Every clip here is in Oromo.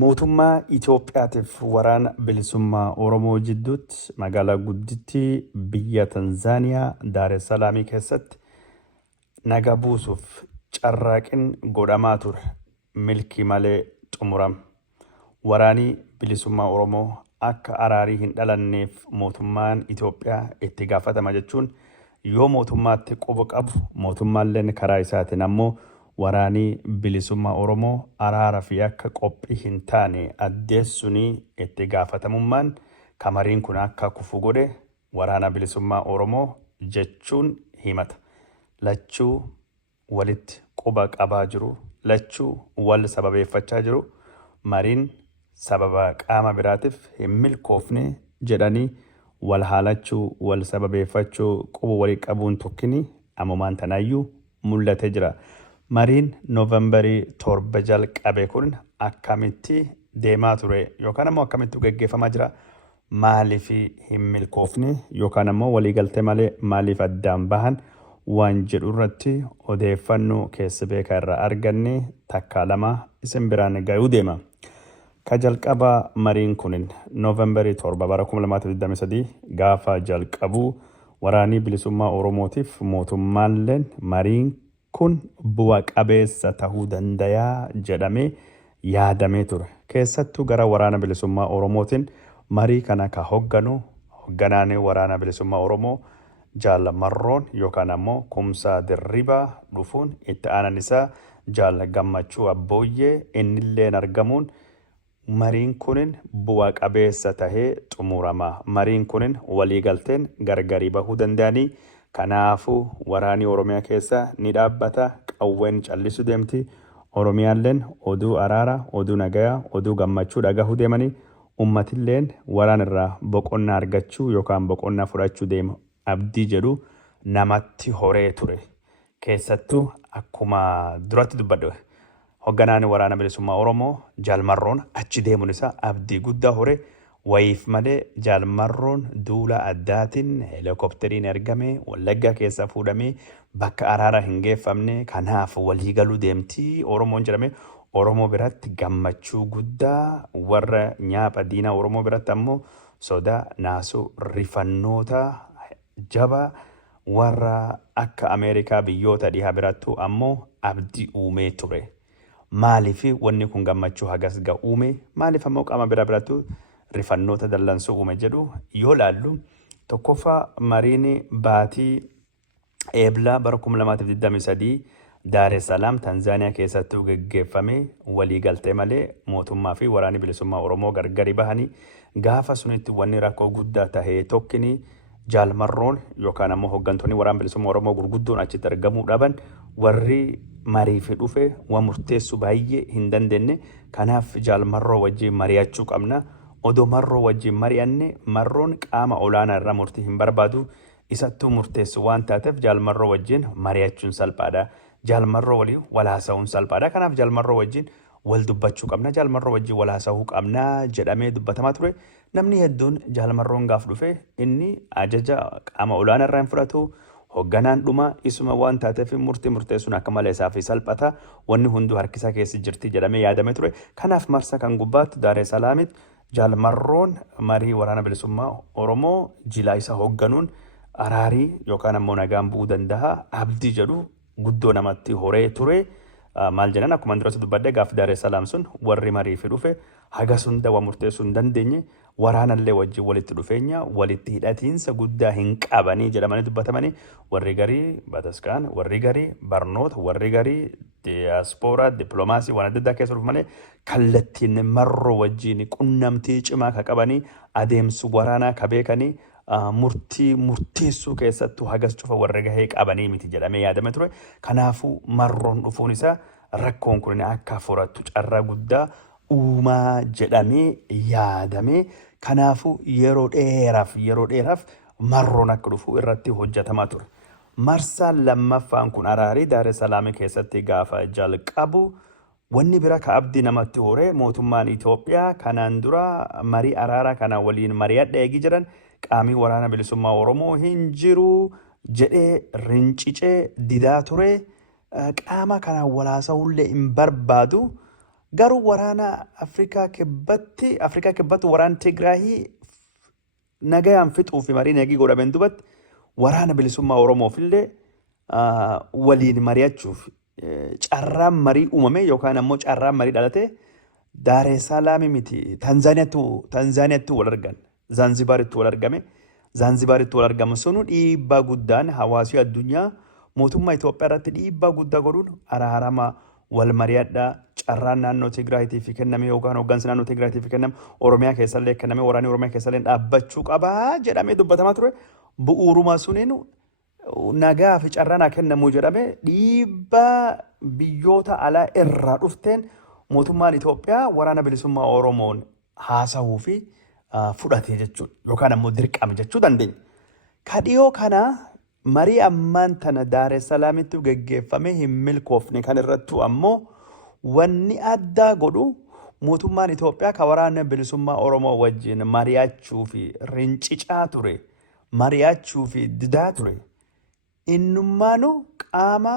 Mootummaa Itoophiyaatiif waraana bilisummaa Oromoo jidduutti magaalaa guddittii biyya Tanzaaniyaa Daar es Salaamii keessatti naga buusuuf carraaqin godhamaa ture milkii malee xumurame. Waraanii bilisummaa Oromoo akka araarii hin dhalanneef mootummaan Itoophiyaa itti gaafatama jechuun yoo mootummaatti quba qabu mootummaalleen karaa isaatiin ammoo waraanii bilisummaa Oromoo araara fi akka qophii hin taane addeessunii itti gaafatamummaan kamariin kun akka kufu godhe waraana bilisummaa Oromoo jechuun himata. Lachuu walitti quba qabaa jiru, lachuu wal sababeeffachaa jiru, mariin sababa qaama biraatiif hin milkoofne jedhanii wal haalachuu, wal sababeeffachuu, quba walii qabuun tokkini ammumaan tanaayyuu mul'atee jira. Mariin Noovembarii 7 jalqabe kun akkamitti deemaa ture yookaan ammoo akkamitti gaggeeffamaa jira? Maaliif hin milkoofne yookaan ammoo waliigaltee malee maaliif addaan bahan waan jedhu irratti odeeffannoo keessa beekaa irraa arganne takkaa lama isin biraan ga'uu deema. Ka jalqaba mariin kun Noovembarii 7 bara 2023 gaafa jalqabu waraanii bilisummaa Oromootiif mootummaalleen mariin kun bu'a qabeessa tahuu dandayaa jedhamee yaadamee ture. Keessattuu gara waraana bilisummaa Oromootiin marii kana ka hoogganaan waraana bilisummaa Oromoo Jaal Marroon yookaan ammoo Kumsaa Dirribaa dhufuun itti aanan isaa Jaal Gammachuu Abbooyyee innilleen argamuun mariin kun bu'a qabeessa tahee xumurama. Mariin kun waliigalteen gargarii bahuu danda'anii kanaafuu waraanii Oromiyaa keessa ni dhaabbata, qawween callisu deemti. Oromiyaalleen oduu araara, oduu nagayaa, oduu gammachuu dhagahuu deemanii ummatilleen waraan irraa boqonnaa argachuu yookaan boqonnaa fudhachuu deema abdii jedhu namatti horee ture. Keessattuu akkuma duratti dubbadhe hoogganaan waraana bilisummaa Oromoo Jaal Marroon achi deemuun isaa abdii guddaa horee. Wayiif malee Jaal Marroon duula addaatiin helikopteriin ergame Wallaggaa keessa fuudhamee bakka araara hin geeffamne kanaaf waliigaluu deemtii Oromoon jedhame. Oromoo biratti gammachuu guddaa, warra nyaapha diinaa Oromoo biratti ammoo sodaa, naasuu, rifannoota jabaa, warra akka Ameerikaa biyyoota dhihaa birattu ammoo abdii uumee ture. Maaliif wanni kun gammachuu hagas ga'uume? Maaliif ammoo qaama birattu rifannoota dallansuu uume jedhu yoo laallu tokkoffaa mariin baatii eeblaa bara 2023 Daar es Salaam Tanzaaniyaa keessatti gaggeeffame waliigaltee malee mootummaa fi waraanni bilisummaa Oromoo gargari bahanii gaafa sunitti wanni rakkoo guddaa tahee tokkini Jaal Marroon yookaan ammoo hooggantoonni waraana bilisummaa Oromoo gurguddoon achitti argamuu dhaban warri mariif dhufe waan murteessu baay'ee hin dandeenye. Kanaaf Jaal Marroo wajjin mari'achuu qabna. Odoo Marroo wajjin mari'anne Marroon qaama olaanaa irraa murtii hin barbaadu isattuu murteessu waan taateef Jaal Marroo wajjin mari'achuun salphaadha. Jaal Marroo waliin wal haasa'uun salphaadha. Kanaaf Jaal Marroo wajjin wal dubbachuu qabna. Jaal Marroo wajjin wal haasa'uu qabna jedhamee dubbatamaa ture. Namni hedduun Jaal Marroon gaaf dhufe inni ajaja qaama olaanaa irraa hin fudhatu. Hoogganaan dhuma isuma waan taateef murtii murteessuun akka malee isaa fi salphata. Wanni hunduu harkisa keessa jirti jedhamee yaadamee ture. Kanaaf marsa kan gubbaatti Daar es Salaamitti Jaal Marroon marii waraana bilisummaa Oromoo jilaa isa hoogganuun araarii yookaan ammoo nagaan bu'uu danda'a abdii jedhu guddoo namatti horee ture. Maal jedhan akkuma duratti dubbadde gaaf Daar es Salaam sun warri mariif dhufe hagas hunda waa murteessuu hin dandeenye waraanallee wajjin walitti dhufeenya walitti hidhatiinsa guddaa hin qabanii jedhamanii dubbatamanii warri garii bataskaan, warri garii barnoota, warri garii diiyaaspooraa, dippiloomaasii waan adda addaa keessa dhufu malee kallattiin Marroo wajjin qunnamtii cimaa ka qabanii adeemsu waraanaa ka beekanii murteessuu keessattuu hagas cufa warra gahee qabanii miti jedhamee yaadame ture. Kanaafuu Marroon dhufuun isaa rakkoon kun akka furatu carraa guddaa uumaa jedhamee yaadame. Kanaafuu yeroo dheeraaf Marroon akka dhufu irratti hojjetamaa ture. Marsaan lammaffaan kun araarii Daar es Salaam keessatti gaafa jalqabu wanni bira ka abdii namatti horee mootummaan Itoophiyaa kanaan dura marii araaraa kana waliin mari'adha eegii jiran qaamii waraana bilisummaa Oromoo hin jiru jedhee rincicee didaa ture. Qaama kana walaasa'ullee hin barbaadu Garuu waraana Afrikaa kibbatti waraana Tigraahii nagayaan fixuu fi marii nagii godhameen dubatti waraana bilisummaa Oromoofillee waliin mari'achuuf carraan marii uumame yookaan ammoo carraan marii dhalate Daaree Salaamii miti Tanzaaniyaatti wal argan Zaanzibaaritti wal argame. Zaanzibaaritti wal argamu sunu dhiibbaa guddaan hawaasii addunyaa mootummaa Itoophiyaa irratti dhiibbaa guddaa godhuun araarama wal mari'adhaa carraan naannoo Tigraayiitiif kenname yookaan hooggansi naannoo Tigraayiitiif kenname Oromiyaa keessallee kenname waraanni Oromiyaa keessallee dhaabbachuu qabaa jedhamee dubbatamaa ture. Bu'uuruma suniin nagaa fi carraan haa kennamu jedhamee dhiibbaa biyyoota alaa irraa dhufteen mootummaan Itoophiyaa waraana bilisummaa Oromoon haasawuu fi fudhatee jechuudha yookaan ammoo dirqama jechuu dandeenya. Kadhiyoo kana marii ammaan tana Daaree Salaamitti geggeeffame hin milkoofne kan irrattu ammoo wanni addaa godhu mootummaan Itoophiyaa ka waraana bilisummaa Oromoo wajjin mari'achuu fi rincicaa ture mari'achuu fi didaa ture. Innummaanu qaama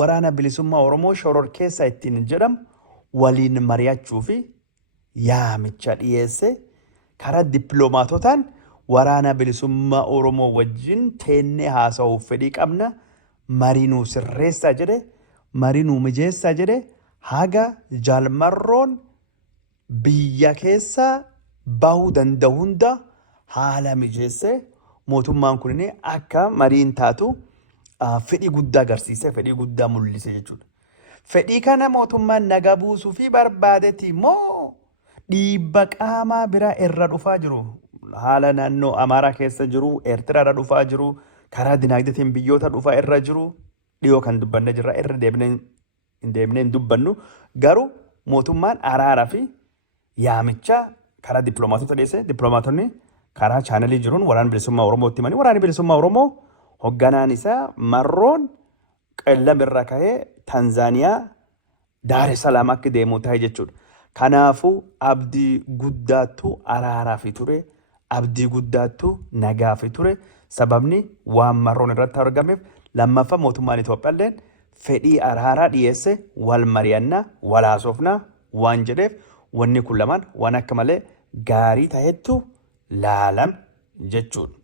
waraana bilisummaa Oromoo shororkeessa ittiin jedhamu waliin mari'achuu fi yaamicha dhiyeesse karaa dippiloomaatotaan waraana bilisummaa Oromoo wajjin teennee haasa'uuf fedhii qabna marii nuu sirreessaa jedhe marii nuu mijeessaa jedhe haga jaalmarroon biyya keessaa bahuu danda'u hunda haala mijeesse mootummaan kun akka mariin taatu fedhii guddaa agarsiise fedhii guddaa mul'ise jechuudha. Fedhii kana mootummaan nagaa buusuu fi barbaadeeti moo dhiibba qaamaa biraa irra dhufaa jiru haala naannoo Amaaraa keessa jiru Eertiraa irra dhufaa jiru karaa dinagdeetiin biyyoota dhufaa irra jiru dhiyoo kan dubbanne jirra irra deebinee hin dubbannu garuu mootummaan araaraa fi yaamicha karaa dippiloomaatota dhiyeesse dippiloomaatonni karaa chaanalii jiruun waraana bilisummaa Oromootti himanii waraanni bilisummaa Oromoo hoogganaan isaa marroon qellam irra ka'ee Tanzaaniyaa Daaree Salaam akka deemu ta'e jechuudha. Kanaafuu abdii guddaattu araaraa fi ture abdii guddaattu nagaa fi ture sababni waan marroon irratti argameef lammaffaa mootummaan Itoophiyaallee fedhii araaraa dhiyeesse wal mari'annaa wal haasofnaa waan jedheef wanni kun lamaan waan akka malee gaarii ta'ettu laalam jechuudha.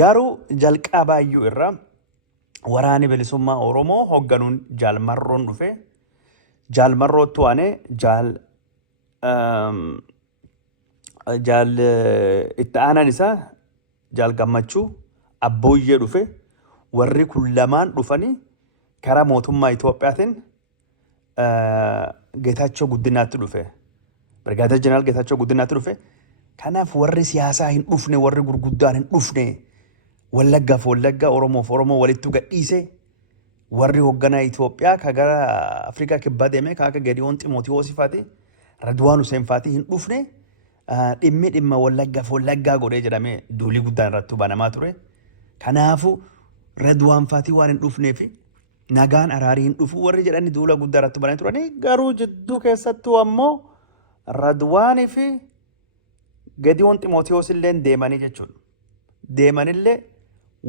Garuu jalqabaayyuu irraa waraanni bilisummaa Oromoo hoogganuun jaalmarroon dhufe jaalmarrootti waanee jaal itti aanan isaa jaal gammachuu abbooyyee dhufe warri kun lamaan dhufanii karaa mootummaa Itoophiyaatiin Geetaachoo Guddinaatti dhufe Birgaadeer Jeneraal Geetaachoo Guddinaatti dhufe. Kanaaf warri siyaasaa hin dhufne warri gurguddaan hin dhufne Wallaggaaf Wallaggaa Oromoof Oromoo walitti gadhiise warri hoogganaa Itoophiyaa ka gara Afrikaa kibbaa deeme ka akka Gediyoon Ximootiyoos faati Radwaan Huseen faati hin dhufne dhimma Wallaggaaf Wallaggaa godhee jedhamee duulii guddaan irratti banamaa ture. Kanaafu Radwaan faati waan hin dhufneef nagaan araarii hin dhufu warri jedhanii duula guddaa irratti bananii turanii garuu jidduu keessattuu ammoo Radwaanii fi Gediyoon Ximootiyoos illee deemanii jechuudha. Deemanillee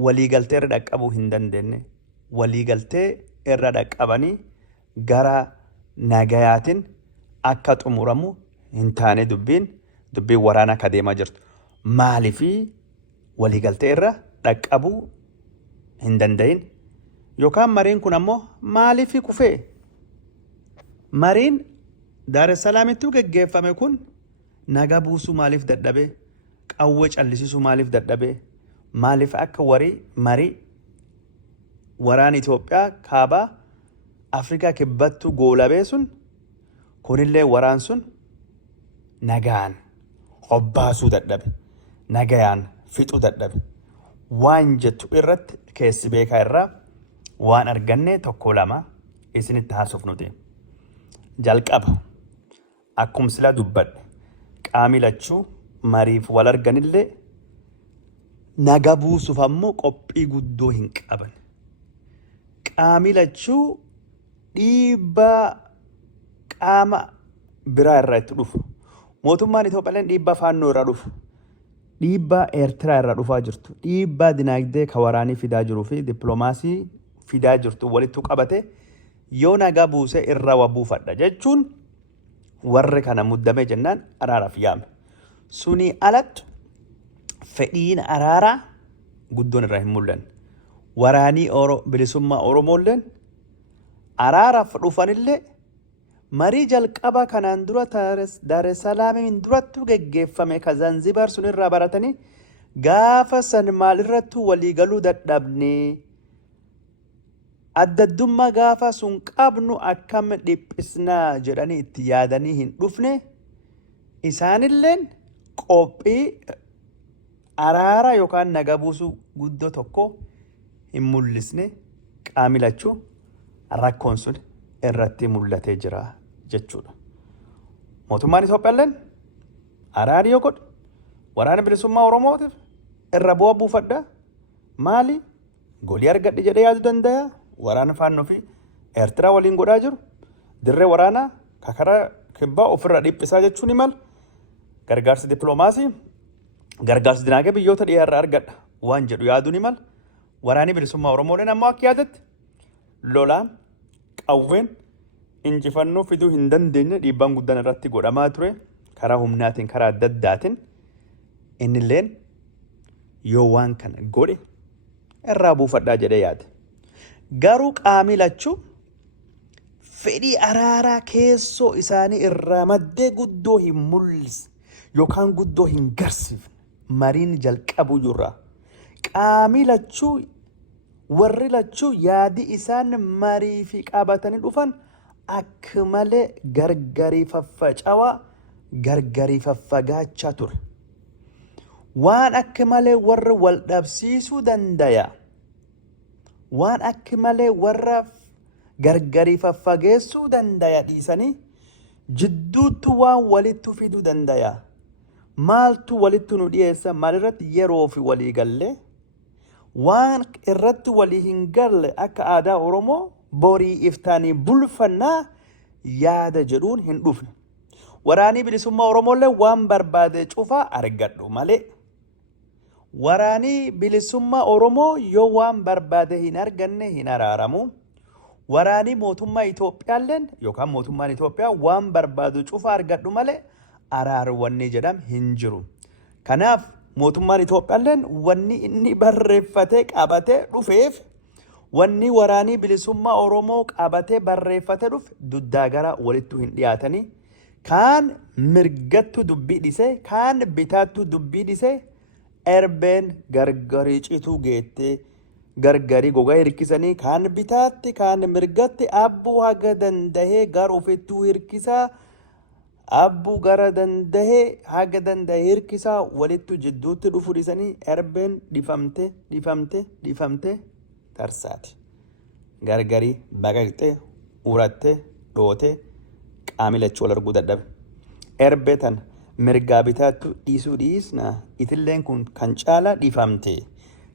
waliigaltee irra dhaqqabuu hin dandeenye. Waliigaltee irra dhaqqabanii gara nagayaatiin akka xumuramu hin taane dubbiin waraana akka deemaa jirtu. Maaliifii waliigaltee irra dhaqqabuu hin danda'in yookaan mariin kun ammoo maaliifii kufee? Mariin Daaree Salaamitti geggeeffame kun nagaa buusuu maaliif dadhabee? Qawwee callisisuu maaliif dadhabee? Maaliif akka marii waraana Itoophiyaa kaabaa Afrikaa kibbattu goolabee sun kunillee waraan sun nagaan hobbaasuu dadhabe nagayaan fixuu dadhabe waan jettu irratti keessi beekaa irraa waan arganne tokko lama isinitti haasofnuti. Jalqaba akkuma silaa dubbadhe qaamii lachuu mariif wal arganillee naga buusuuf ammoo qophii guddoo hin qaban. Qaamii lachuu dhiibbaa qaama biraa irraa itti dhufu. Mootummaan Itoophiyaan dhiibbaa faannoo irraa dhufu. Dhiibbaa Eertiraa irraa dhufaa jirtu. Dhiibbaa dinagdee ka waraanii fidaa jiruu fi dippiloomaasii fidaa jirtu walitti qabate yoo nagaa buuse irra wabuufadha jechuun warri kana muddame jennaan araaraaf yaame. Sunii alatti fedhiin araaraa guddoon irraa hin mul'anne. Waraanii bilisummaa Oromoolleen araaraaf dhufanillee marii jalqaba kanaan dura Daar es Salaamiin durattu geggeeffame ka Zanzibar sunirraa baratanii gaafa san maalirrattu waliigaluu dadhabnee addaddummaa gaafa sun qabnu akkam dhiphisnaa jedhanii itti yaadanii hin dhufne isaanilleen qophii araara yookaan naga buusuu guddoo tokko hin mul'isne qaamilachuu rakkoon sun irratti mul'atee jira jechuudha. Mootummaan Itoophiyaalleen araari yoo godhu waraana bilisummaa Oromootiif irra bu'a buufadha. Maali? Golii argadhe jedhee yaaduu danda'a. Waraana faannoo fi Eertiraa waliin godhaa jiru. Dirree waraanaa karaa kibbaa ofirra dhiphisaa jechuun ni mala. Gargaarsa dippiloomaasii, gargaarsa dinagdee biyyoota dhiyaarraa argadha waan jedhu yaaduu ni mala. Waraanni bilisummaa Oromooleen ammoo akka yaadatti lolaan qawween injifannoo fiduu hin dandeenye dhiibbaan guddaan irratti godhamaa ture karaa humnaatiin karaa adda addaatiin innilleen yoo waan kana godhe irraa buufadhaa jedhee yaade. Garuu qaamilachuu fedhii araaraa keessoo isaanii irraa maddee guddoo hin mul'isne yookaan guddoo hin garsiifne mariin jalqabu jirra. Qaamilachuu warri lachuu yaadi isaan marii fi qabatanii dhufan akka malee gargarii faffacawaa gargarii faffagaachaa ture. Waan akka malee warra wal dhabsiisuu dandaya. Waan akka malee warra gargarii faffageessuu dandaya dhiisanii jidduutti waan walitti fiduu dandaya. Maaltu walitti nu dhiyeessa? Maalirratti yeroo fi walii gallee waan irratti walii hin galle akka aadaa Oromoo borii iftaanii bulfannaa yaada jedhuun hin dhufne. Waraanii bilisummaa Oromoollee waan barbaade cufaa argadhu malee. Waraanii bilisummaa Oromoo yoo waan barbaade hin arganne hin araaramu. Waraanii mootummaa Itoophiyaalleen yookaan mootummaan Itoophiyaa waan barbaadu cufaa argadhu malee araaru wanni jedham hin jiru. Kanaaf mootummaan Itoophiyaalleen wanni inni barreeffatee qabatee dhufeef wanni waraanii bilisummaa Oromoo qabatee barreeffatee dhufe duddaa gara walitti hin dhiyaatanii kaan mirgattu dubbii dhisee kaan bitaattu dubbii dhisee erbeen gargarii cituu geettee gargarii gogaa hirkisanii kaan bitaatti kaan mirgatti abbuu haga dandahee gara ofittuu hirkisaa abbuu gara dandahee haga dandahee hirkisaa walittu jidduutti dhufu dhisanii erbeen dhifamte tarsaati. Gargarii baqaqxee urattee dhootee qaamilachuu wal arguu dadhabe. Erbee tan mirgaa bitaattu dhiisuu dhiisna itilleen kun kan caalaa dhifamte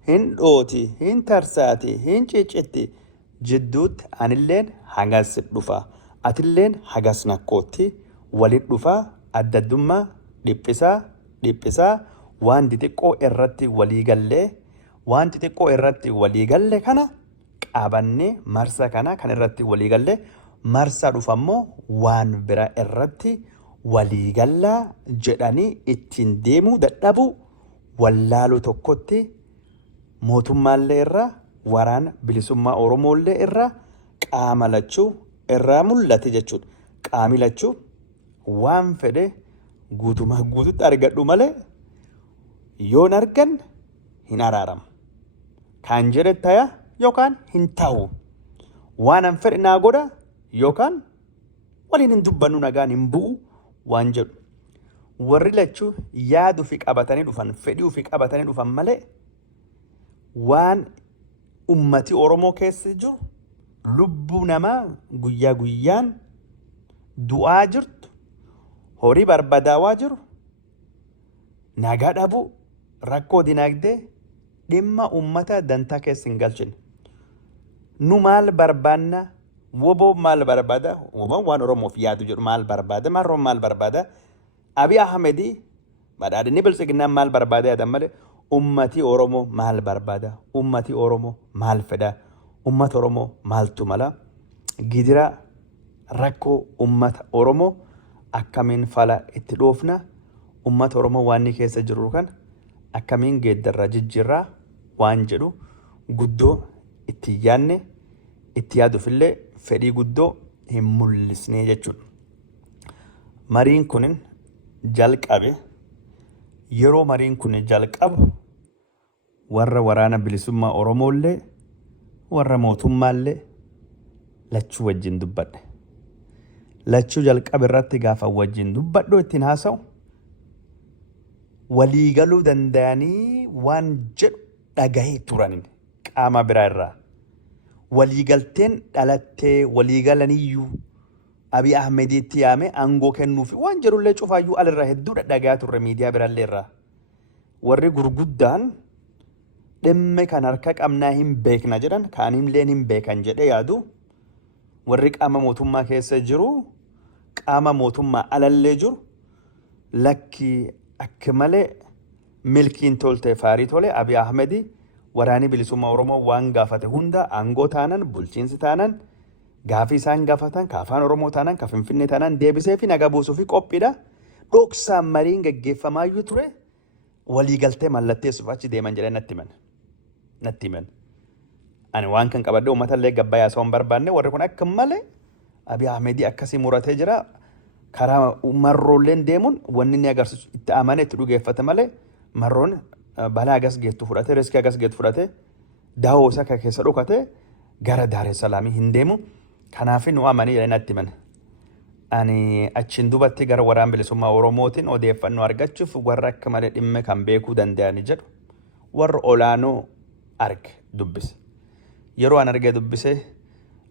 hin dhooti hin tarsaati hin ciccitti jidduutti anilleen hagas dhufa atilleen hagas nakkootti walit dhufa addaddummaa dhiphisaa waan xixiqqoo irratti walii galle kana qabannee marsa kana kan irratti walii galle marsa dhufammoo waan bira irratti waliigallaa jedhanii ittiin deemuu dadhabu wallaaluu tokkotti mootummaallee irraa waraana bilisummaa Oromoolee irraa qaamalachuu irraa mul'ate jechuudha. Qaamilachuu waan fedhe guutumaa guututti argadhu malee yoon argan hin araaramu. Kan jedhe taya yookaan hin ta'u. Waan an fedhe naa godha yookaan waliin hin dubbannu nagaan hin bu'u. Waan jedhu warri lachuu yaaduu fi qabatanii dhufan fedhii fi qabatanii dhufan malee waan ummati Oromoo keessa jiru lubbuu namaa guyyaa guyyaan du'aa jirtu horii barbadaawaa jiru nagaa dhabuu rakkoo dinagdee dhimma ummata dantaa keessa hin galchine. Nu maal barbaanna? Woboo maal barbaada? Woboon waan Oromoof yaadu jedhu maal barbaada? Marroon maal barbaada? Abiy Ahmedii badhaadhinni bilisiginnaan maal barbaada yaadan malee ummati Oromoo maal barbaada? Ummati Oromoo maal fedha? Ummata Oromoo maaltu mala? gidira rakkoo ummata Oromoo akkamiin fala itti dhoofna ummata Oromoo waan inni keessa jiru kan akkamiin geeddarraa jijjiirraa waan jedhu guddoo itti yaadne itti yaaduufillee fedhii guddoo hin mul'isnee jechuudha. Mariin kunin jalqabe yeroo mariin kun jalqabu warra waraana bilisummaa Oromoollee warra mootummaallee lachuu wajjin dubbadhe. Lachuu jalqabe irratti gaafa wajjin dubbadhu ittiin haasa'u waliigaluu danda'anii waan jedhu dhagahee turan qaama biraa irraa. Waliigalteen dhalattee waliigalaniyyuu Abiy Ahmeditti yaame aangoo kennuufi waan jedhullee cufaayyuu alirraa hedduu dhagayaa turre miidiyaa biraallee irraa. Warri gurguddaan dhimme kan harka qabnaa hin beekna jedhan kaanillee hin beekan jedhe yaadu. Warri qaama mootummaa keessa jiru qaama mootummaa alallee jiru lakki akka malee milkiin tolte faarii tole Abiy Ahmedi waraani bilisummaa Oromoo waan gaafate hunda aangoo taanan bulchiinsi taanan gaafii isaan gaafatan ka afaan Oromoo taanan ka Finfinnee taanan deebisee fi naga buusuu fi qophiidha. Dhoksaan mariin gaggeeffamaayyuu ture waliigaltee mallatteessuuf achi deeman jedhee natti himan. Ani waan kan qabadde uummatallee gabbayaa osoo hin barbaanne warri kun akka malee Abiy Ahmedii akkasii muratee jira. Karaa marroolleen deemuun wanni inni agarsiisu itti amanee itti dhugeeffate malee marroon balaa agas geettu fudhate riskii agas geettu fudhate daawoo isaa keessa dhokate gara Daaree Salaamii hin deemu. Kanaaf nu amanii jedhanii natti himan. Ani achiin dubatti gara waraan bilisummaa Oromootiin odeeffannoo argachuuf warra akka malee dhimme kan beekuu danda'anii jedhu warra olaanoo arge dubbise. Yeroo an argee dubbise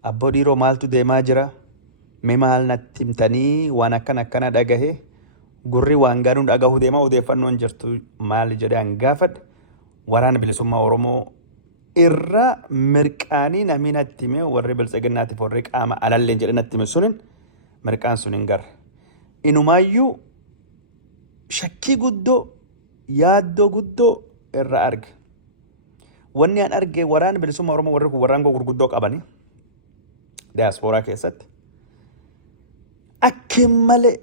abboo dhiiroo maaltu deemaa jira mee maal natti himtanii waan akkana dhagahe gurri waan gaanuu dhagahu deemaa odeeffannoon jirtu maal jedhee an gaafadhe waraan bilisummaa Oromoo irra mirqaanii namni natti hime warri biltsiginnaatiif warri qaama alalleen jedhe natti hime sunin mirqaan sun hin garre. Inumaayyuu shakkii guddoo yaaddoo guddoo irra arge. Wanni an arge waraan bilisummaa Oromoo warri kun waraan gurguddoo qabani diaasporaa keessatti. Akka malee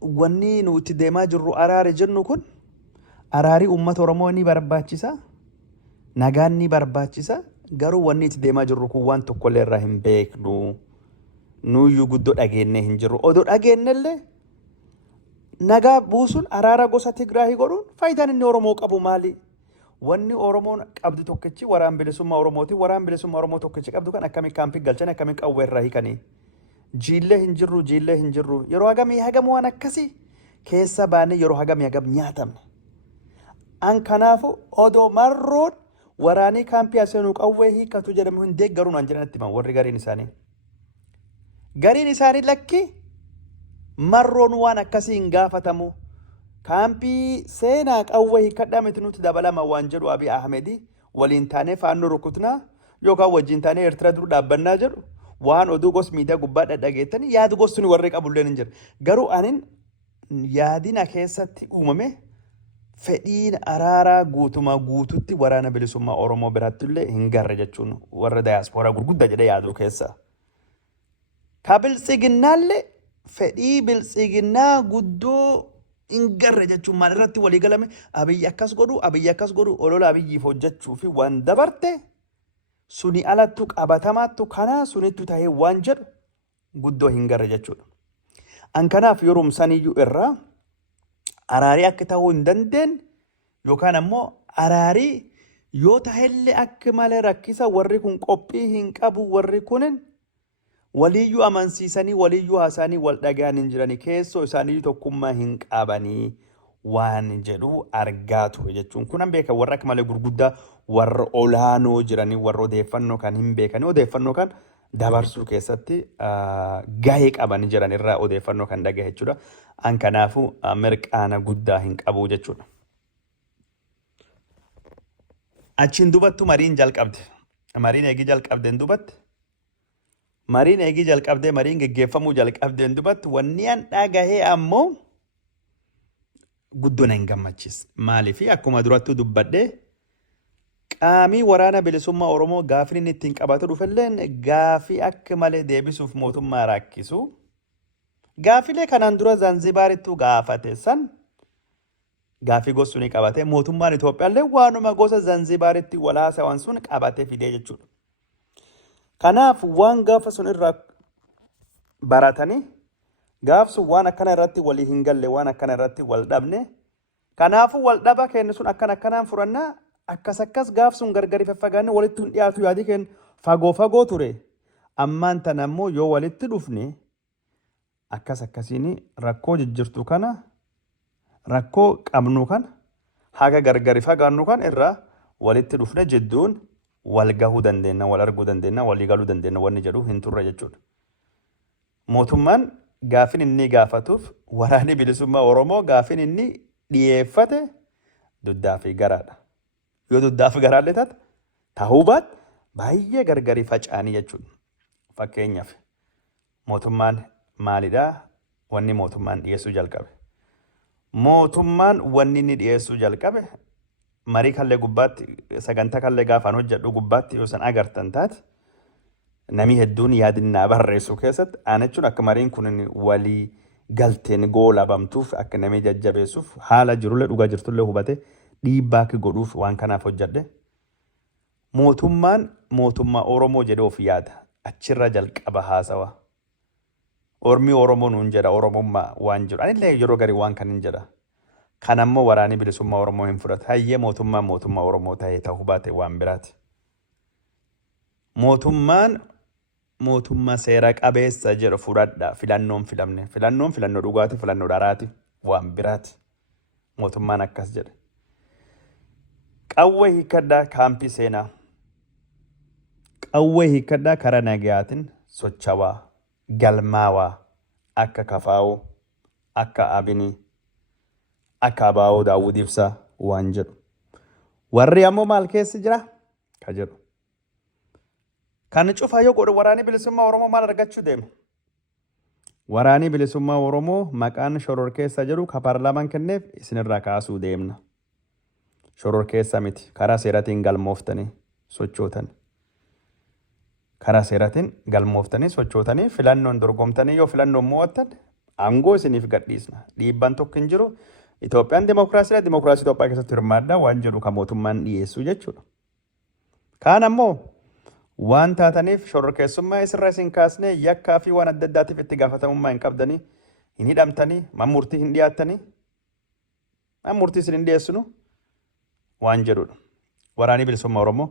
wanni nuti deemaa jirru araari jennu kun araarii uummata Oromoo ni barbaachisa. Nagaan ni barbaachisa. Garuu wanni itti deemaa jirru kun waan tokkollee irraa hin beeknu. Nuyyuu guddoo dhageennee hin jirru. Odoo dhageennellee nagaa buusuun araara gosa Tigraahii godhuun faayidaan inni Oromoo qabu maali? Wanni Oromoon qabdu tokkichi waraan bilisummaa Oromooti. Waraan bilisummaa Oromoo tokkichi qabdu kan akkamiin kaampii galchan akkamiin qawwee irraa hiikanii. Jiillee hin jirru. Yeroo hagam waan akkasii keessa baanee yeroo hagam nyaatamne. An kanaafu odoo marroon waraanii kaampii aseenuu qawwee hiikatu jedhamu hin deeggaruun waan jedhanatti himan warri gariin isaanii. Gariin isaanii lakki marroon waan akkasii hin gaafatamu. Kaampii seenaa qawwee hiikadhaa miti nuti dabalama waan jedhu Abiy Ahmedii waliin taanee faannoo rukutnaa yookaan wajjin taanee Eertiraa dura dhaabbannaa jedhu waan oduu gos miidiyaa gubbaa dhadhageettanii yaadu gosni warri qabulleen hin jira. Garuu anin yaadina keessatti uumame fedhiin araaraa guutumaa guututti waraana bilisummaa Oromoo biraatti illee hin garre jechuun warra diaasporaa gurguddaa jedhee yaadu keessa. Ka biltsiginnaallee fedhii biltsiginnaa guddoo hin garre jechuun maal irratti walii galame Abiyyi akkas godhu olola Abiyyiif hojjechuu fi waan dabarte suni alattu qabatamaattu kanaa sunittu tahee waan jedhu guddoo hin garre jechuudha. An kanaaf yeroo saniyyuu irraa araarii akka ta'uu hin dandeenye yookaan ammoo araarii yoo tahellee akka malee rakkisa warri kun qophii hin qabu warri kunin waliyyuu amansiisanii waliyyuu haasanii wal dhagaan hin jiranii keessoo isaanii tokkummaa hin qabanii waan jedhu argaa ture jechuun kunan beekan warra akka malee gurguddaa warra olaanoo jiranii warra odeeffannoo kan hin beekanii odeeffannoo kan dabarsuu keessatti gahee qaban jiran irraa odeeffannoo kan dhagahe jechuudha. An kanaafu mirqaana guddaa hin qabu jechuudha. Achiin dubattu mariin jalqabde. Mariin eegii jalqabdeen dubatti. Mariin eegii jalqabdee mariin geggeeffamuu jalqabdeen dubatti wanni an dhagahee ammoo guddoo na hin gammachiis. Maaliif akkuma durattuu dubbadhee qaamii waraana bilisummaa Oromoo gaafin inni ittiin qabatu dhufelleen gaafii akka malee deebisuuf mootummaa rakkisu. Gaafilee kanaan dura Zanzibaarittuu gaafate san gaafii gosa suni qabate mootummaan Itoophiyaallee waanuma gosa Zanzibaaritti walaasawan sun qabate fidee jechuudha. Kanaaf waan gaafa sun irraa baratanii gaafsu waan akkana irratti walii hin galle waan akkana irratti wal dhabne. Kanaafuu wal dhaba kennu sun akkanaan furannaa akkas gaafsuun gargari faffagaanne walitti hin dhiyaatu yaadii kennu fagoo ture. Ammaan tana ammoo yoo walitti dhufne akkasiin rakkoo jijjirtu kana rakkoo qabnu kana haga gargari fagaannu kan irraa walitti dhufne jidduun wal gahuu dandeenya, wal arguu dandeenya, walii galuu dandeenya wanni jedhu hin turre jechuudha. Mootummaan gaafin inni gaafatuuf waraanni bilisummaa Oromoo gaafin inni dhiyeeffate duddaa fi garaadha. Yoo duddaa fi garaallee taate ta'uu baate baay'ee gargari faca'anii jechuudha. Fakkeenyaaf mootummaan maalidhaa? Wanni mootummaan dhiyeessuu jalqabe. Mootummaan wanni inni dhiyeessuu jalqabe marii kallee gubbaatti sagantaa kallee gaafaan hojjedhu gubbaatti yoo san agartan taate namni hedduun yaadinnaa barreessuu keessatti ana jechuun akka mariin kun walii galteen goolabamtuuf akka namni jajjabeessuuf haala jirullee dhugaa jirtullee hubate dhiibbaa akka godhuuf waan kanaaf hojjedhe. Mootummaa Oromoo jedhee of yaada achirra jalqaba haasawa. Ormi Oromoo nuun jedha Oromummaa waan jiru. Anillee yeroo garii waan kan hin jedha. Kan ammoo waraanni bilisummaa Oromoo hin fudhatu. Hayyee mootummaa Oromoo ta'ee ta'uu baate waan biraati. Mootummaa seera qabeessa jedhu fudhadha. Filannoon filamne. Filannoon filannoo dhugaati, filannoo dharaati waan biraati. Mootummaan akkas jedhe. Qawwee hiikkadhaa kaampii seenaa. Qawwee hiikkadhaa karaa nagayaatiin sochawaa, galmaawaa, akka kafaa'uu, akka abinii, akka abaa'uu daawwit ibsaa waan jedhu. Warri ammoo maal keessa jira? Ka jedhu. Kan cufaa yoo godhu waraanni bilisummaa Oromoo maal argachuu deema? Waraanni bilisummaa Oromoo maqaan shororkeessa jedhu ka paarlaamaan kenneef isinirraa kaasuu deemna. Shororkeessa miti. Karaa seeratiin galmooftanii sochootan. Karaa seeratiin galmooftanii sochootanii filannoon dorgomtanii yoo filannoon mo'attan aangoo isiniif gadhiisna. Dhiibbaan tokko hin jiru. Itoophiyaan dimookiraasiidha. Dimookiraasii Itoophiyaa keessatti hirmaaddaa waan jedhu kan mootummaan dhiyeessu jechuudha. Kaan ammoo waan taataniif shororkeessummaa isirra isin kaasnee yakkaa fi waan adda addaatiif itti gaafatamummaa hin qabdanii hin hidhamtanii murtii hin dhiyaattanii murtii isin hin dhiyeessinu waan jedhudha. Waraanni bilisummaa Oromoo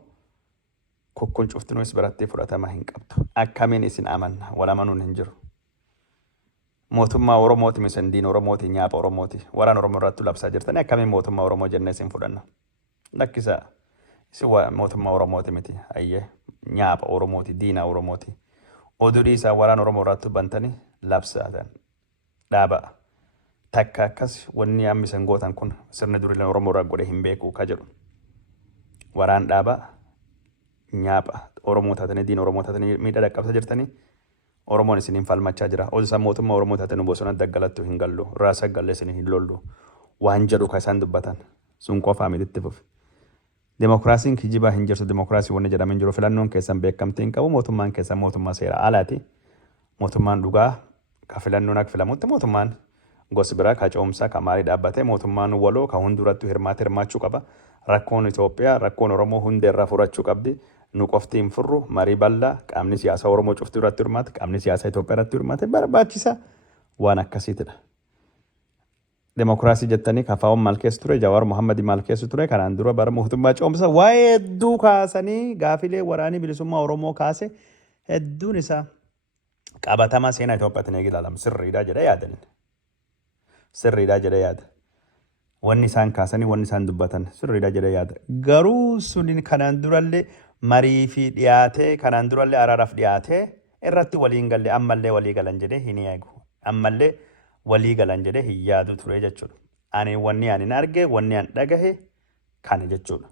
kokkon cuftinuus biratti fudhatama hin qabdu. Akkamiin isin amanna? Wal amanuun hin jiru. Mootummaa Oromooti misan diin Oromooti nyaapha Oromooti. Waraan Oromoo irratti labsaa jirtanii akkamiin mootummaa Oromoo jennee isin fudhanna? Lakkisaa. Isin mootummaa Oromooti miti. Ayyee nyaapha Oromooti, diina Oromooti. Oduu dhiisaa waraan Oromoo irratti bantanii labsaatan. Dhaabaa. Takka akkas wanni amma isin gootan kun sirni durii Oromoo irraa godhe hin beeku ka jedhu. Waraan dhaabaa nyaapha Oromoo taatanii diina Oromoo taatanii miidhaa dhaqqabsaa jirtanii Oromoon isiniin falmachaa jira. Oduusaa mootummaa Oromoo taatanii bosona daggalattu hin gallu. Raasa gallee isin hin lollu. Waan jedhu kan isaan dubbatan sun qofaa mititti fufi. Dimookiraasiin kijibaa hin jirtu. Dimookiraasii wanni jedhamu hin jiru. Filannoon keessan beekamtii hin qabu. Mootummaan keessan mootummaa seera alaati. Mootummaan dhugaa ka filannoon akka filamutti mootummaan gosi biraa ka ce'umsaa ka maalii dhaabbatee mootummaan waloo ka hunduratti hirmaachuu qaba. Rakkoon Itoophiyaa rakkoon Oromoo hundeerraa furachuu qabdi. Nu qofti hin furru marii bal'aa qaamni siyaasaa Oromoo cuftuu irratti hirmaate qaamni siyaasaa Itoophiyaa irratti hirmaate barbaachisa waan akkasiitidha. Dimookiraasii jettanii kafaa'oon maal keessa ture? Jawaar Mohammadi maal keessa ture? Kanaan dura bara mootummaa ce'umsaa waa'ee hedduu kaasanii gaafilee waraanii bilisummaa Oromoo kaase hedduun isaa qabatama seenaa Itoophiyaatti ni ilaalamu. Sirriidhaa jedhee yaadan. Sirriidhaa jedhee yaada. Wanni isaan kaasanii wanni isaan dubbatan sirriidhaa jedhee yaada. Garuu suniin kanaan durallee marii fi dhiyaatee kanaan durallee araaraaf dhiyaatee irratti waliin galle ammallee walii galan jedhee hin eegu. Ammallee walii galan jedhee hin yaadu ture jechuudha. Ani wanni ani arge wanni ani dhagahe kana jechuudha.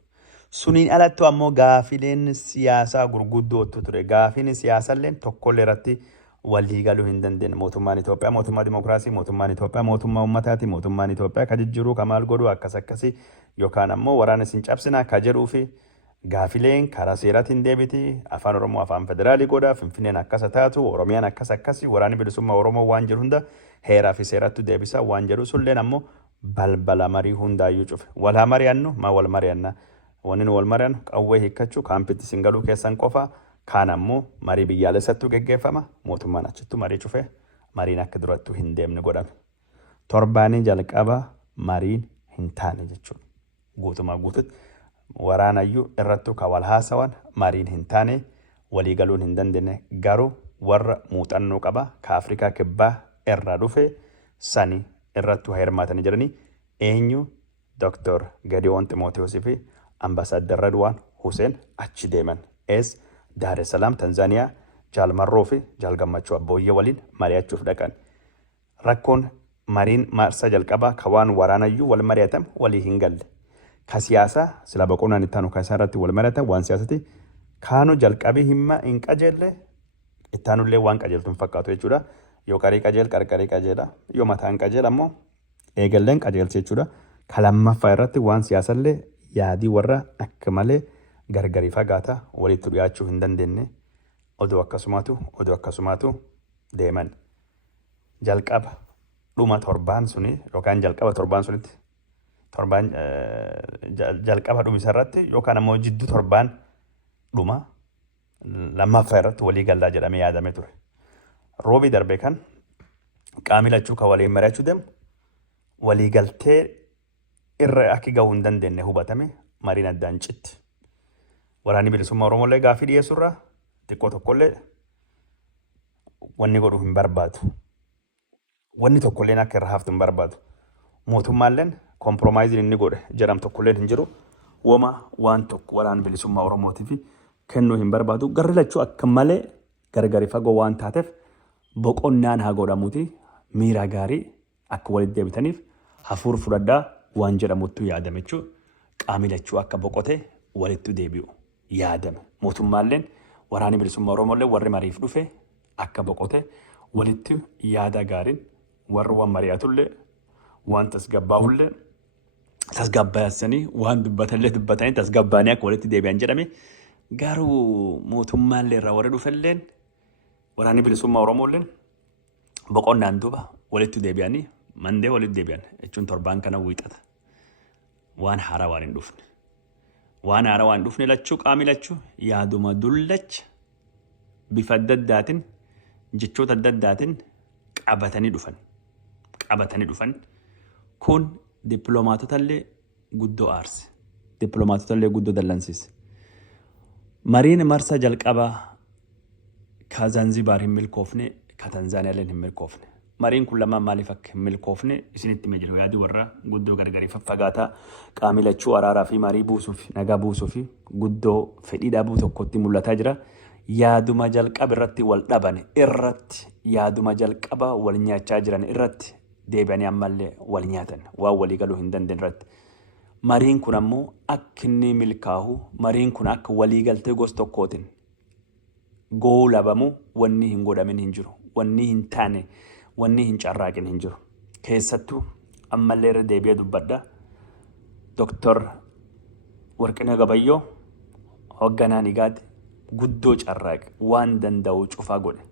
Suniin alattu ammoo gaafileen siyaasaa gurguddootu ture. Gaafiin siyaasallee tokkollee irratti walii galuu hin dandeenye. Mootummaan Itoophiyaa mootummaa dimookiraasii, mootummaan Itoophiyaa mootummaa uummataati, mootummaan Itoophiyaa ka jijjiiruu ka maal godhu akkas akkasii yookaan ammoo waraana isin cabsinaa ka jedhuu fi Gaafileen karaa seeraatiin deebiti. Afaan Oromoo afaan federaalii godha. Finfinneen akkasa taatu. Oromiyaan akkasii. Waraanni bilisummaa Oromoo waan jedhu hunda heeraa fi seeratti deebisa waan jedhu sulleen ammoo balbala marii hundaayyuu cufe. Wal haa mari'annu maa wal mari'anna. Wanni nu wal mari'annu qawwee hiikkachuu kaampiti singaluu keessan qofa. Kaan ammoo marii biyyaalessattuu geggeeffama. Mootummaan achittuu marii cufe. Mariin akka durattuu hin deemne godhame. Torbaanii jalqaba mariin hin taane jechuudha. Guutumaa guututti. Waraanayyuu irrattuu kan wal haasawan mariin hin taane walii galuun hin dandeenye garuu warra muuxannoo qaba ka Afrikaa kibbaa irraa dhufe sani irrattuu hirmaatanii jiranii eenyu Dr. Gediyoon Ximootewoosii fi Ambaasaadder Redwaan Huseen achi deeman Daar es Salaam Tanzaaniyaa Jaalmarroo fi Jaalgammachuu Abbooyyee waliin mari'achuuf dhaqan. Rakkoon mariin marsa jalqabaa ka waan waraanayyuu wal mari'atan walii hin galle. Ka siyaasa sila boqonnaan itti aanu keessaa irratti wal mari'atan waan siyaasati kaanu jalqabii himma hin qajeelle itti aanullee waan qajeeltu hin fakkaatu jechuudha. Yoo qarii qajeel qarqarii qajeela yoo mataan qajeel ammoo eegalleen qajeelcha jechuudha. Ka lammaffaa irratti waan siyaasallee yaadii warra akka malee gargarii fagaata walitti dhiyaachuu hin dandeenye odoo akkasumaatu deeman. Jalqaba dhuma torbaan suni yookaan jalqaba torbaan sunitti torbaan jalqaba dhumisa irratti yookaan ammoo jidduu torbaan dhuma lammaffaa irratti walii gallaa jedhamee yaadame ture. Roobii darbe kan qaamilachuu kan waliin mari'achuu deemu walii galtee irra akka gahuu hin dandeenye hubatame mariin addaan citti. Waraanni bilisummaa Oromoolee gaafii dhiyeessurraa xiqqoo tokkollee wanni godhu hin barbaadu. Wanni tokkolleen akka irra haftu hin barbaadu. Mootummaalleen kompromaayiziin inni godhe jedhamu tokkolleen hin jiru. Woma waan tokko waraana bilisummaa Oromootiif kennuu hin barbaadu. Garri lachuu akka malee gargari fagoo waan taateef boqonnaan haa godhamuuti miira gaarii akka walitti deebitaniif hafuur fudhadhaa waan jedhamuttu yaadame jechuudha. Qaami lachuu akka boqote walitti deebi'u yaadame. Mootummaalleen waraanni bilisummaa Oromoolee warri mariif dhufe akka boqote walitti yaada gaariin warri waan mari'atullee waan tasgabbaa'ullee tasgabbaasanii waan dubbatanii tasgabbaanii akka walitti deebi'an jedhame. Garuu mootummaallee irraa warri dhufelleen waraanni bilisummaa Oromooleen boqonnaan duuba walitti deebi'anii mandee walitti deebi'an jechuun torbaan kana wiixata. Waan haaraa waan hin dhufne. Waan haaraa waan dhufne lachuu qaami lachuu yaaduma dullacha bifa adda addaatiin jechoota adda addaatiin qabatanii dhufan. Kun dippiloomaatotallee guddoo aarse. Dippiloomaatotallee guddoo dallansiise. Mariin marsa jalqabaa ka Zanzibaar hin milkoofne ka Tanzaaniyaallee hin milkoofne. Mariin kun lamaan maaliif akka hin milkoofne isinitti meejiru yaadii warra guddoo gargarii faffagaataa qaami lachuu araaraa fi marii buusuuf nagaa buusuuf guddoo fedhii dhabuu tokkotti mul'ataa jira. Yaaduma jalqaba irratti wal dhaban irratti yaaduma jalqaba wal nyaachaa jiran irratti deebi'anii ammallee wal nyaatan waan walii galuu hin dandeenye irratti. Mariin kun ammoo akka inni milkaa'u mariin kun akka walii galtee gosa tokkootiin goolabamu wanni hin godhamin hin jiru. Wanni hin taane wanni hin carraaqin hin jiru. Keessattuu ammallee irra deebi'ee dubbadha. Dr. Warqinee Gabayyoo hoogganaan Igaad guddoo carraaqe waan danda'u cufaa godhe.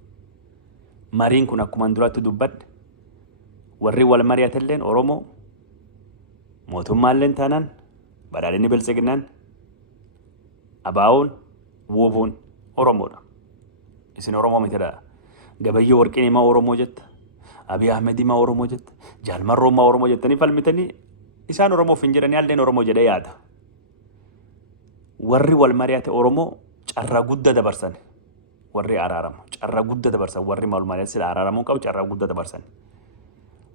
Mariin kun akkuma duratti dubbadhe warri wal mari'atalleen Oromoo mootummaalleen taanaan badhaadhinni biltsiginnaan abaa'uun wuubuun Oromoodha. Isin Oromoo mitidha. Gabayyoo Warqinee maa Oromoo jetta. Abiy Ahmed maa Oromoo jetta. Jaalmarroo maa Oromoo jettanii falmitanii isaan Oromoof hin jedhanii halleen Oromoo jedhee yaada. Warri wal mari'ate Oromoo carraa guddaa dabarsan. Warri araaramu carraa guddaa dabarsan. Warri wal mari'ate sila araaramuu qabu carraa guddaa dabarsan.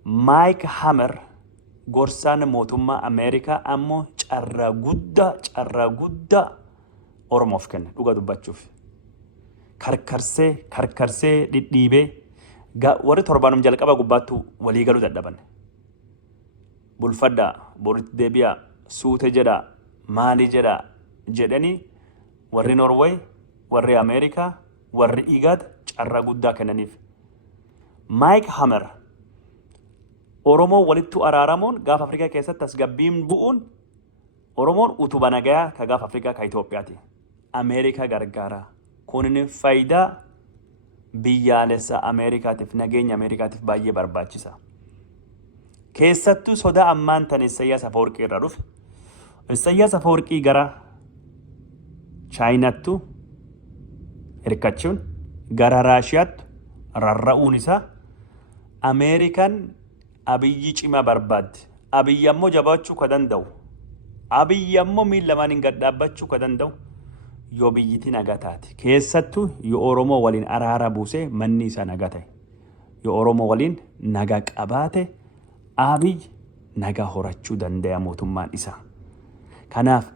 Mike Hammer gorsaan mootummaa Ameerikaa ammoo carraa guddaa Oromoof kenne dhuga dubbachuuf. Karkarsee dhidhiibee warri torbaanum jalqaba gubbaattu walii galuu dadhaban. Bulfaddaa boritti deebi'aa suute jedhaa maalii jedhaa jedhanii warri Norway warri Ameerikaa warri Igaad carraa guddaa kennaniif. Mike Hammer Oromoo walittu araaramuun gaafa Afrikaa keessatti tasgabbiin bu'uun ኦሮሞን utuba nagaa ka gaaf Afrikaa ka Itoophiyaati. Ameerikaa gargaara. Kunin faayidaa biyyaalessa Ameerikaatiif nageenya Ameerikaatiif baay'ee barbaachisa. Keessattuu sodaa ammaan tan Isaayyaas Afeworqii irraa dhufe. Isaayyaas Afeworqii gara Chaayinaattu hirkachuun gara Raashiyaattu rarra'uun isaa Ameerikaan Abiyyi cimaa barbaadde. Abiyyi ammoo jabaachuu ka danda'u. Abiyyi ammoo miila lamaan gad dhaabbachuu ka danda'u yoo biyyiti nagaa taate. Keessattuu yoo Oromoo waliin araara buusee manni isaa nagaa ta'e. Yoo Oromoo waliin nagaa qabaate Abiyyi nagaa horachuu danda'a mootummaan isaa. Kanaaf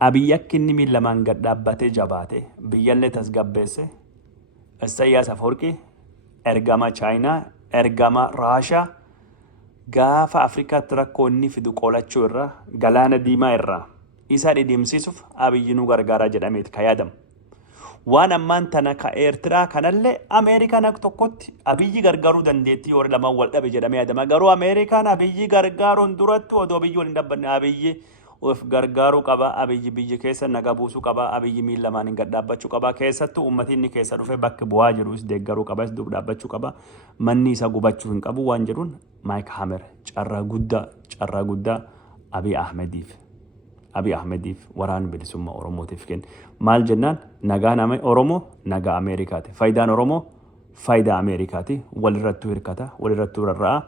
Abiyyi akka inni miila lamaan gad dhaabbatee jabaate biyyallee tasgabbeesse Isaayyaas Afeworqii ergama Chaayinaa ergama Raashaa gaafa Afrikaatti rakkoo inni fidu qolachuu irraa galaana diimaa irraa isa dhidhimsiisuuf Abiyyi nu gargaara jedhameeti ka yaadamu. Waan ammaan tana ka Eertiraa kanallee Ameerikaan akka tokkotti Abiyyi gargaaruu dandeettii warri lamaan wal dhabe jedhamee yaadama. Garuu Ameerikaan Abiyyi gargaaruun duratti odoo Abiyyi waliin dhaabbanne Abiyyi of gargaaruu qaba. Abiyyi biyya keessa nagaa buusuu qaba. Abiyyi miila lamaan gad dhaabbachuu qaba. Keessattuu uummatni inni keessa dhufe bakki bu'aa jirus deeggaruu qaba. Is duub dhaabbachuu qaba. Manni isa gubachuu hin qabu waan jedhuun Maayik Hamer carraa guddaa Abiy Ahmediif waraana bilisummaa Oromootiif kenne. Maal jennaan nagaan Oromoo nagaa Ameerikaati. Faayidaan Oromoo faayidaa Ameerikaati. Walirrattuu hirkata, walirrattuu rarra'a,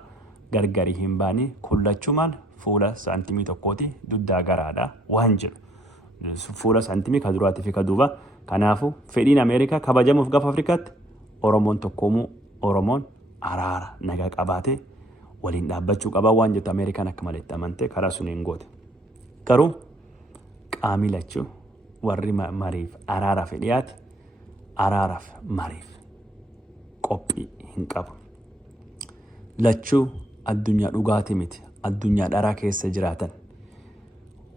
gargarii hin baane kullachumaan fuula saantimii tokkooti duddaa garaadha waan jedhu. Fuula saantimii ka duraatii fi ka duuba. Kanaafuu fedhiin Ameerikaa kabajamuuf gaafa Afrikaatti Oromoon tokkoomuu Oromoon araara nagaa qabaatee waliin dhaabbachuu qaba waan jettu Ameerikaan akka malee amante karaa suniin goote. Garuu qaamii lachuu warri mariif araaraaf dhiyaate araaraaf mariif qophii hin qabu. Lachuu addunyaa dhugaatii miti. Addunyaa dharaa keessa jiraatan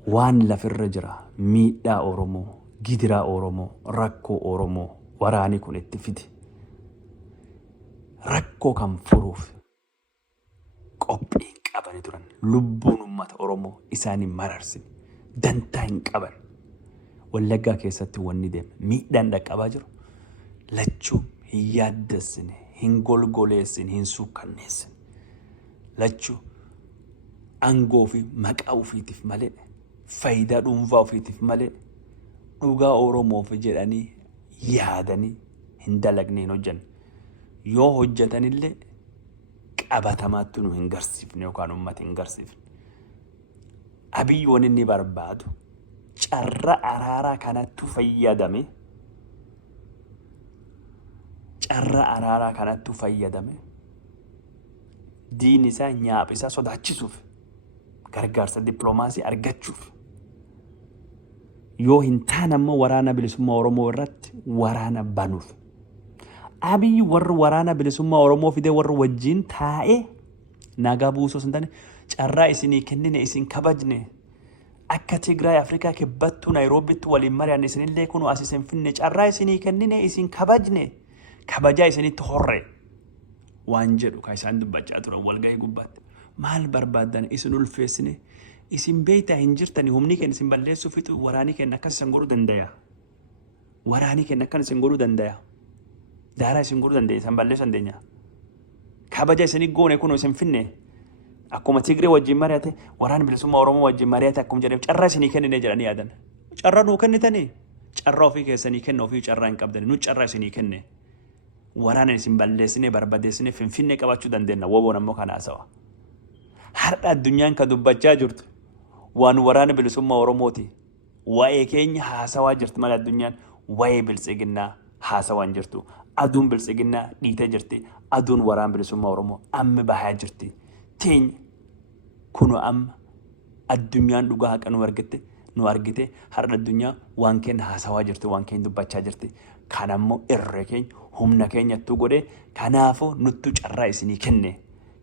waan lafirra jira miidhaa Oromoo, gidiraa Oromoo, rakkoo Oromoo waraani kun itti fide. Rakkoo kan furuuf qophii qabanii turan lubbuun uummata Oromoo isaanii mararsine dantaa hin qaban. Wallaggaa keessatti wanni deema miidhaan dhaqqabaa jiru lachuu hin yaaddessine, hin golgoleessine, hin suukkanneessine. Lachuu aangoo fi maqaa ofiitiif malee faayidaa dhuunfaa ofiitiif malee dhugaa Oromoof jedhanii yaadanii hin dalagne hin hojjanne. Yoo hojjetanillee qabatamaatti nu hin garsiifne yookaan uummata hin garsiifne. Abiyyi waan inni barbaadu carra araaraa kanatti fayyadame diin isaa nyaapha isaa sodaachisuuf gargaarsa dippiloomaasii argachuuf yoo hin taane ammoo waraana bilisummaa Oromoo irratti waraana banuuf. Abiyyi warri waraana bilisummaa Oromoo fidee warri wajjin taa'ee nagaa buusuu hin taane carraa isinii kennine isin kabajne akka Tigraay Afrikaa kibbattuu Naayiroobiitti waliin mari'anne isinillee kunu as isin finne carraa isinii kennine isin kabajne kabajaa isinitti horre waan jedhu ka isaan dubbachaa turan walgahii gubbaatti. Maal barbaadan isin ulfeessine isin beeytaa hin jirtani humni keenya isin balleessuu fixu waraanii keenya akkas isin godhuu danda'a. Waraanii keenya akkas isin godhuu danda'a. Daaraa isin godhuu danda'a isin balleessuu dandeenya. Kabaja isinii goone kunu isin finne akkuma Tigree wajjin mari'ate waraana bilisummaa Oromoo wajjin mari'ate akkuma jedhame carraa isinii kennine jedhanii yaadan. Carraa nuu kennitanii carraa ofii keessanii kenna ofii carraa hin qabdani nu carraa isinii kenne. Waraana isin balleessine barbadeessine finfinnee qabachuu dandeenya woboon ammoo kana haasawa. Har'a addunyaan ka dubbachaa jirtu waan waraana bilisummaa Oromooti. Waa'ee keenya haasawaa jirti malee addunyaan waa'ee biltsiginnaa haasawaa hin jirtu. Aduun biltsiginnaa dhiitee jirti. Aduun waraana bilisummaa Oromoo amma bahaa jirti. Teenya kunu amma addunyaan dhugaa haqa nu argite har'a addunyaa waan keenya haasawaa jirti waan keenya dubbachaa jirti. Kan ammoo irree keenya humna keenyattuu godhe kanaafuu nuttu carraa isinii kenne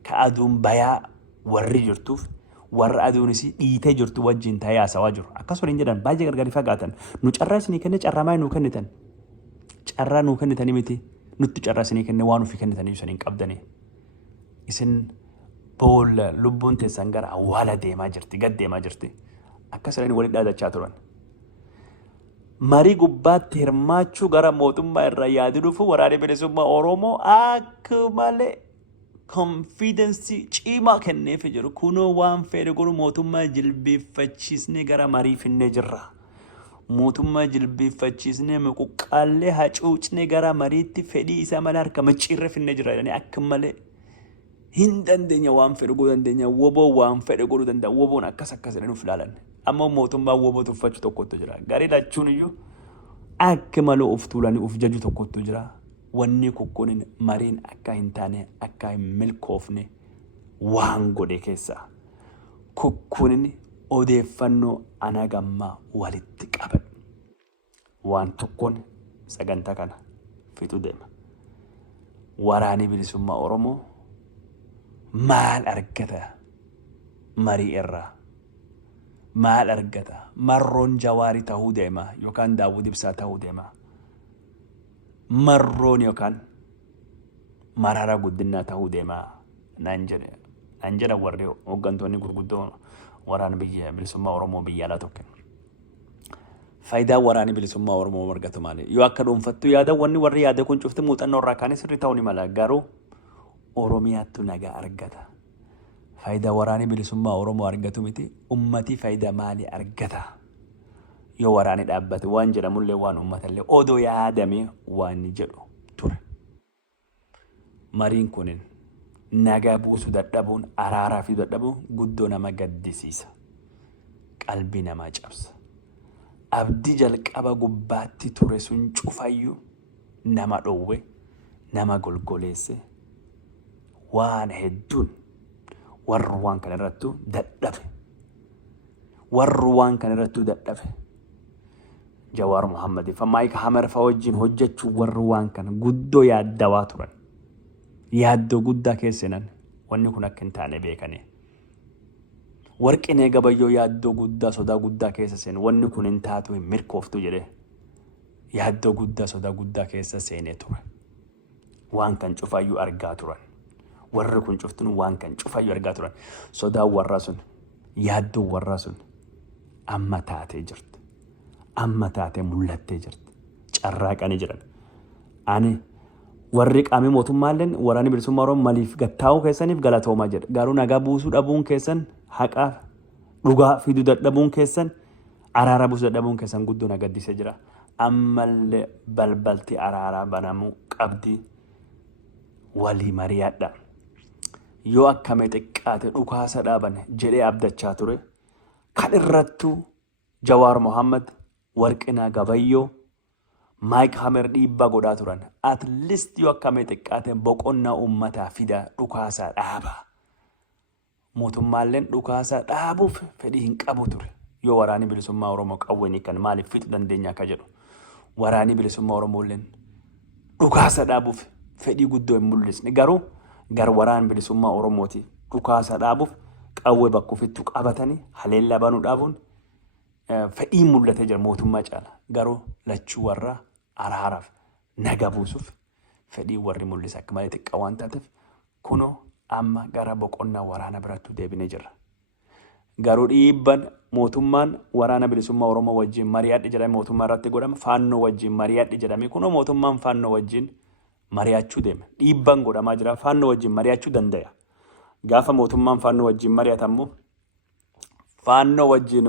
ka aduun bayaa warri jirtuuf warra aduun isii dhiitee jirtu wajjin ta'ee haasawaa jiru. Akkasuma hin jedhan baay'ee gargari fagaatan nu carraa isinii kenne carraa maayii nuu kennitan. Carraa nuu kennitanii miti nutti carraa isinii kenne waan ofii kennitanii isin hin qabdanii. Isin boolla lubbuun teessan gara awwaala deemaa jirti gad deemaa jirti. akkasirratti walitti dhaadachaa turan. Marii gubbaatti hirmaachuu gara mootummaa irraa yaadu dhufu waraanni bilisummaa Oromoo akka malee konfiidensii cimaa kenneefii jiru. Kunoo waan fedhe godhu mootummaa jilbeeffachiisnee gara marii finnee jirra. Mootummaa jilbeeffachiisnee muquqqaallee hacuucnee gara mariitti fedhii isaa malee harka micciirre finnee jirra jedhanii akka malee hin dandeenya waan fedhe godhuu dandeenya. Woboo waan fedhe godhuu danda'a. Woboon akkas jedhanii of ilaalan. Amma mootummaa woboo tuffachuu tokkotu jira. Garii lachuun iyyuu akka malee of tuulanii of jaju tokkotu jira. Wanni kukkunin mariin akka hin taane akka hin milkoofne waan godhe keessaa. Kukkunin odeeffannoo ana gammaa walitti qaban. Waan tokkoon sagantaa kana fixu deema. Waraanni bilisummaa Oromoo maal argata marii irraa? Maal argata? Marroon Jawaarii ta'uu deema yookaan Daawud Ibsaa ta'uu deema. Marroon yookaan Mararaa Guddinaa ta'uu deema. Naan jedha warri hooggantoonni gurguddoon waraana biyya bilisummaa Oromoo biyya alaa tokko. Faayidaa waraanni bilisummaa Oromoo argatu maali? Yoo akka dhuunfattu yaada wanni warri yaada kun cufti muuxannoo irraa kaanis sirrii ta'uu ni mala. Garuu Oromiyaattu nagaa argata. Faayidaa waraanni bilisummaa Oromoo argatu miti. Ummati faayidaa maali argata? Yoo waraanni dhaabbate waan jedhamullee waan uummatallee odoo yaadame waan jedhu ture. Mariin kunin nagaa buusu dadhabuun araaraa fi dadhabuun guddoo nama gaddisiisa. Qalbii namaa cabsa. Abdii jalqaba gubbaatti ture sun cufayyuu nama dhowwe, nama golgoleesse. Waan hedduun warri waan kana irrattu dadhabe. Warri waan kana irrattu dadhabe. Jawaar Muhammad fa Maayik Hamar fa wajjin hojjechuu warri waan kana guddoo yaaddawaa turan. Yaaddoo guddaa keessan wanni kun akka hin taane beekanii. Warqinee Gabayyoo yaaddoo guddaa sodaa guddaa keessa seen wanni kun hin taatu hin mirkooftu jedhee yaaddoo guddaa sodaa guddaa keessa seenee ture. Waan kan cufayyuu argaa turan. Warri kun cuftun waan kan cufayyuu argaa turan. Sodaa warraa sun yaaddoo warraa sun amma taatee jirti. Amma taatee mul'attee jirti. Carraaqanii jiran. Ani warri qaamii mootummaalleen waraanni bilisummaa Oromoo maliif gattaa'uu keessaniif galatoomaa jedha. Garuu nagaa buusuu dhabuun keessan haqaa dhugaa fiduu dadhabuun keessan araara buusuu dadhabuun keessan guddoo na gaddisee jira. Ammallee balbalti araaraa banamuu qabdi. Walii mari'adha. Yoo akkamii xiqqaate dhukaasa dhaaban jedhee abdachaa ture. Kan irrattuu Jawaar Muhammad, Warqinaa Gabayyoo, Maayik Hamar dhiibbaa godhaa turan. At least yoo akkamii xiqqaate boqonnaa uummataa fida dhukaasaa dhaaba. Mootummaalleen dhukaasaa dhaabuuf fedhii hin qabu ture. Yoo waraanni bilisummaa Oromoo qawweenii kan maaliif fixuu dandeenya akka jedhu. Waraanni bilisummaa Oromoolleen dhukaasa dhaabuuf fedhii guddoo hin mul'isne. Garuu gar waraanni bilisummaa Oromooti dhukaasa dhaabuuf qawwee bakka ofittuu qabatanii haleellaa banuu dhaabuun fedhii mul'atee jira mootummaa caala. Garuu lachuu warraa araaraaf nagaa buusuuf fedhii warri mul'isa akka malee xiqqaa waan taateef kunoo amma gara boqonnaa waraana birattuu deebinee jirra. Garuu dhiibban mootummaan waraana bilisummaa Oromoo wajjin mari'adhi jedhame mootummaa irratti godhama. Faannoo wajjin mari'adhi jedhame kunoo mootummaan faannoo wajjin mari'achuu deema. Dhiibban godhamaa jira. Faannoo wajjin mari'achuu danda'a. Gaafa mootummaan faannoo wajjin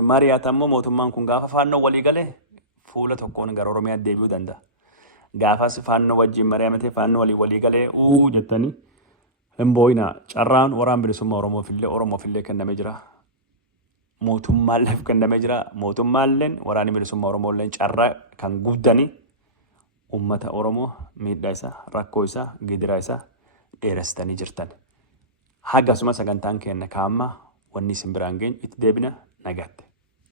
mari'atamu mootummaan kun gaafa faannoo walii galee fuula tokkoon gara Oromiyaa deebi'uu danda'a. Gaafas faannoo wajjin mari'amate faannoo walii galee jettanii hin boo'ina. Carraan waraan bilisummaa Oromoof kennamee jira. Mootummaalleef kennamee jira. Mootummaalleen waraanni bilisummaa Oromoolleen carraa kan guddanii uummata Oromoo miidhaa isaa, rakkoo isaa, gidiraa isaa dheeressitanii jirtan. Hagasuma sagantaan keenya kaammaa wanni isin biraan geenyu itti deebina nagaatti.